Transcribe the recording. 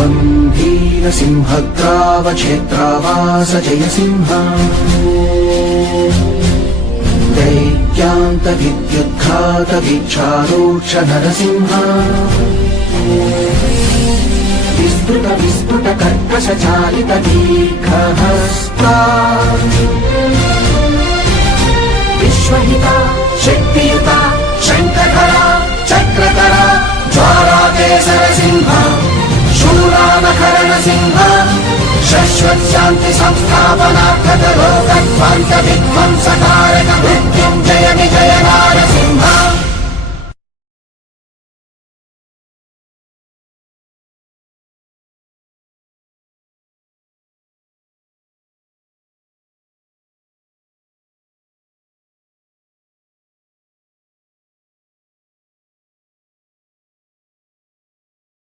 द्वन्द्वीरसिंहग्रावक्षेत्रावास जय सिंह दैत्यान्तविद्युद्घात वीक्षारोक्ष नरसिंह विस्तृत विस्फुट कर्कश चालित दीर्घहस्ता विश्वहिता शक्तियुता शङ्खधरा चक्रधरा ज्वालाकेसर सिंह शूरानकरण सिंह शाश्वत शांति संस्थापनार्थक लोकध्वंस विध्वंसकारक मृत्युंजय विजय नारसिंह